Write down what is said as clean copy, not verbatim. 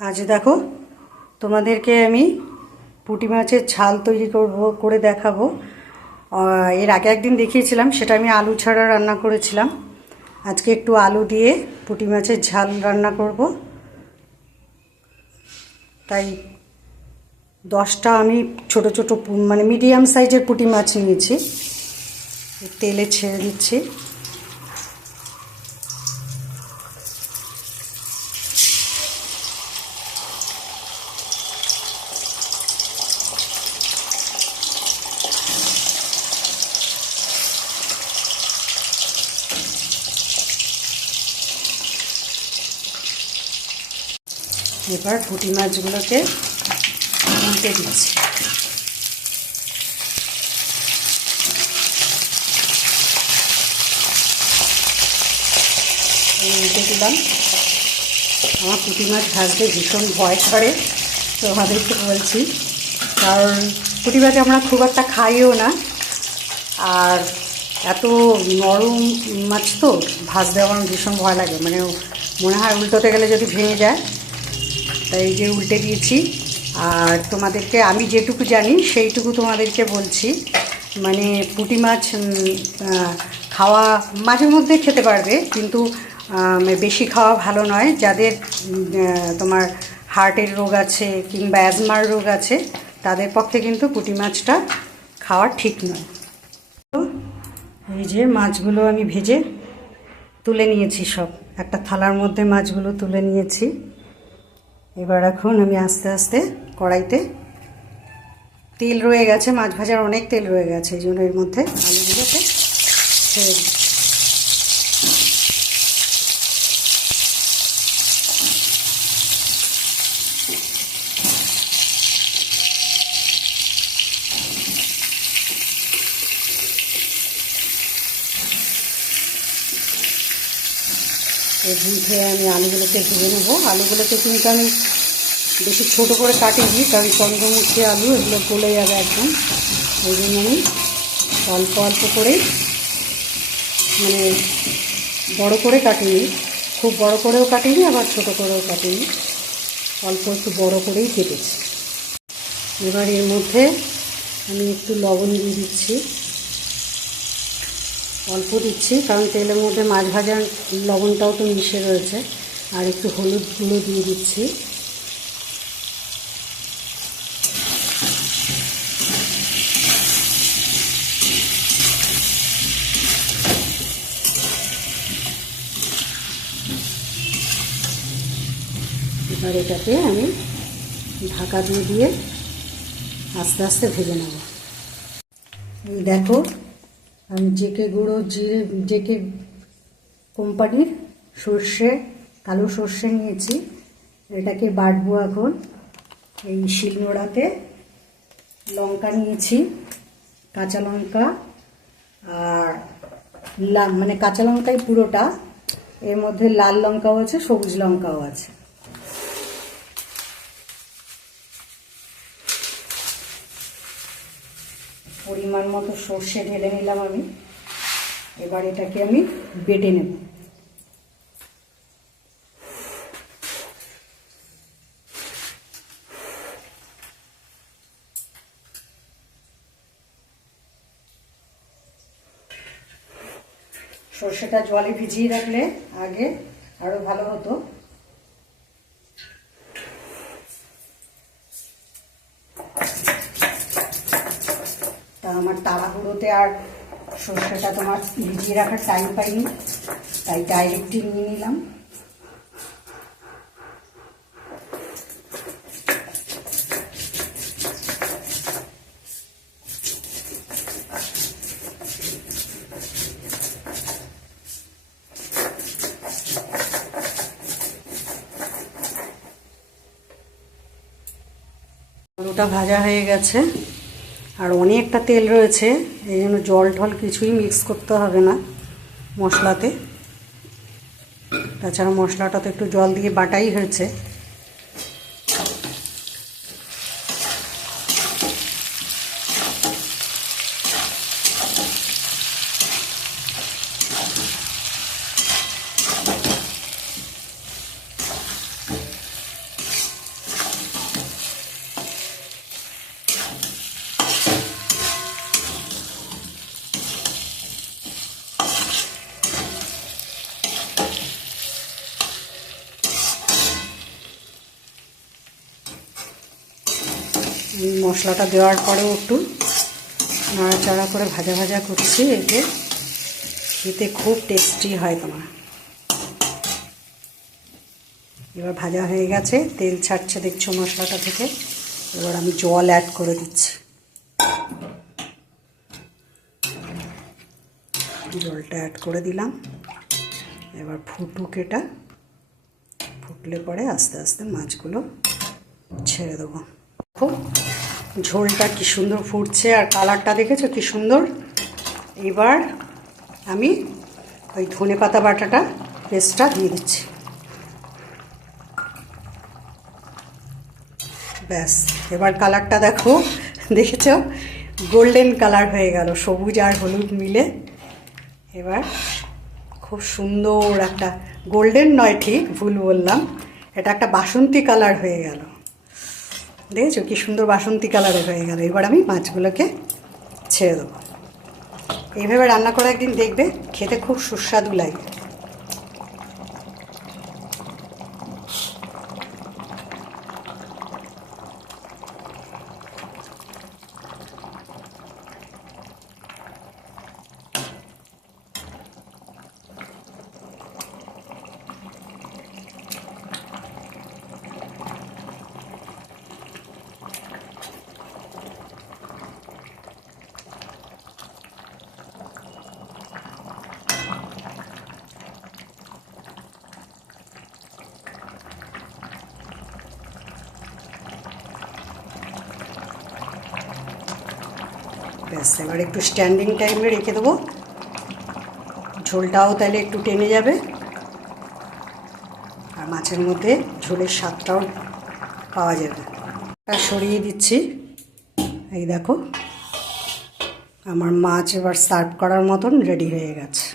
আজ দেখো তোমাদেরকে আমি পুঁটি মাছের ঝাল তৈরি করে দেখাবো। এর আগে একদিন দেখিয়েছিলাম, সেটা আমি আলু ছাড়া রান্না করেছিলাম। আজকে একটু আলু দিয়ে পুঁটি মাছের ঝাল রান্না করব। তাই 10টা আমি ছোট ছোট মানে মিডিয়াম সাইজের পুঁটি মাছ নিয়েছি। তেলে ছেড়ে দিচ্ছি। এবার পুঁটি মাছগুলোকে উল্টে দিচ্ছি। উল্টে দিলাম। আমার পুঁটি মাছ ভাজতে ভীষণ ভয় করে, তো আমাদেরকে বলছি, কারণ পুঁটি মাছ আমরা খুব একটা খাইও না, আর এত নরম মাছ তো ভাজতে আমার ভীষণ ভয় লাগে, মানে মনে হয় উল্টোতে গেলে যদি ভেঙে যায়। তাই এই যে উল্টে দিয়েছি। আর তোমাদেরকে আমি যেটুকু জানি সেইটুকু তোমাদেরকে বলছি। মানে পুঁটি মাছ খাওয়া মাঝে মধ্যে খেতে পারবে, কিন্তু বেশি খাওয়া ভালো নয়। যাদের তোমার হার্টের রোগ আছে কিংবা অ্যাজমার রোগ আছে, তাদের পক্ষে কিন্তু পুঁটি মাছটা খাওয়া ঠিক নয়। এই যে মাছগুলো আমি ভেজে তুলে নিয়েছি, সব একটা থালার মধ্যে মাছগুলো তুলে নিয়েছি। এবার এখন আমি আস্তে আস্তে কড়াইতে, তেল রয়ে গেছে, মাছ ভাজার অনেক তেল রয়ে গেছে, এই জন্য এর মধ্যে আলুগুলোকে ছেড়ে দিই। এর মধ্যে আমি আলুগুলোকে ভেজে নেবো। আলুগুলোকে কিন্তু আমি বেশি ছোটো করে কাটিনি, কারণ চন্দ্রমুখী আলু এগুলো গলে যাবে একদম। ওই জন্য আমি অল্প অল্প করেই, মানে বড় করে কাটিনি, খুব বড় করেও কাটিনি, আবার ছোটো করেও কাটিনি, অল্প একটু বড় করেই কেটেছি। এবার এর মধ্যে আমি একটু লবণ দিয়ে দিচ্ছি, অল্প দিচ্ছি, কারণ তেলের মধ্যে মাছ ভাজার লবণটাও তো মিশে রয়েছে। আর একটু হলুদ গুঁড়ো দিয়ে দিচ্ছি। এবার এটাকে আমি ঢাকা দিয়ে দিয়ে আস্তে আস্তে ভেজে নেব। এই দেখো, আমি জেকে গুঁড়ো জেকে কোম্পানির সর্ষে, কালো সর্ষে নিয়েছি। এটাকে বাটবো এখন। এই শিলনোড়াতে লঙ্কা নিয়েছি, কাঁচা লঙ্কা, আর মানে কাঁচা লঙ্কাই পুরোটা, এর মধ্যে লাল লঙ্কাও আছে, সবুজ লঙ্কাও আছে। পরিমাণ মতো সর্ষে ঢেলে নিলাম আমি। এবার এটাকে আমি বেটে নেব। সর্ষেটা জলে ভিজিয়ে রাখলে আগে আরো ভালো হতো। তা আমার তাড়াহুড়োতে আর সর্ষেটা তোমার ভিজিয়ে রাখার টাইম পাইনি, তাই ডাইরেক্টই নিয়ে নিলাম। আলুটা ভাজা হয়ে গেছে, আর অনেকটা তেল রয়েছে, এই জন্য জল ঢল কিছুই মিক্স করতে হবে না মশলাতে। তাছাড়া মশলাটা তো একটু জল দিয়ে বাটাই হয়েছে। মশলাটা দেওয়ার পরেও একটু নাড়াচাড়া করে ভাজা ভাজা করছি। এতে খেতে খুব টেস্টি হয় তোমার। এবার ভাজা হয়ে গেছে, তেল ছাড়ছে দেখছো মশলাটা থেকে। এবার আমি জল অ্যাড করে দিচ্ছি। জলটা অ্যাড করে দিলাম। এবার ফুটুক, এটা ফুটলে পরে আস্তে আস্তে মাছগুলো ছেড়ে দেবো। খুব ঝোলটা কি সুন্দর ফুটছে, আর কালারটা দেখেছো কি সুন্দর। এবার আমি ওই ধনেপাতা বাটাটা পেস্টটা দিয়ে দিচ্ছি। ব্যাস, এবার কালারটা দেখো, দেখেছো গোল্ডেন কালার হয়ে গেল, সবুজ আর হলুদ মিলে। এবার খুব সুন্দর একটা গোল্ডেন নয়, ঠিক ভুল বললাম, এটা একটা বাসন্তী কালার হয়ে গেল। দেখেছো কি সুন্দর বাসন্তী কালারের হয়ে গেল। এবার আমি মাছগুলোকে ছেড়ে দেবো। এইভাবে রান্না করে একদিন দেখবে, খেতে খুব সুস্বাদু লাগে। ব্যাস, এবার একটু স্ট্যান্ডিং টাইমে রেখে দেবো, ঝোলটাও তাহলে একটু টেনে যাবে, আর মাছের মধ্যে ঝোলের স্বাদটাও পাওয়া যাবে। সরিয়ে দিচ্ছি। এই দেখো আমার মাছ এবার সার্ভ করার মতন রেডি হয়ে গেছে।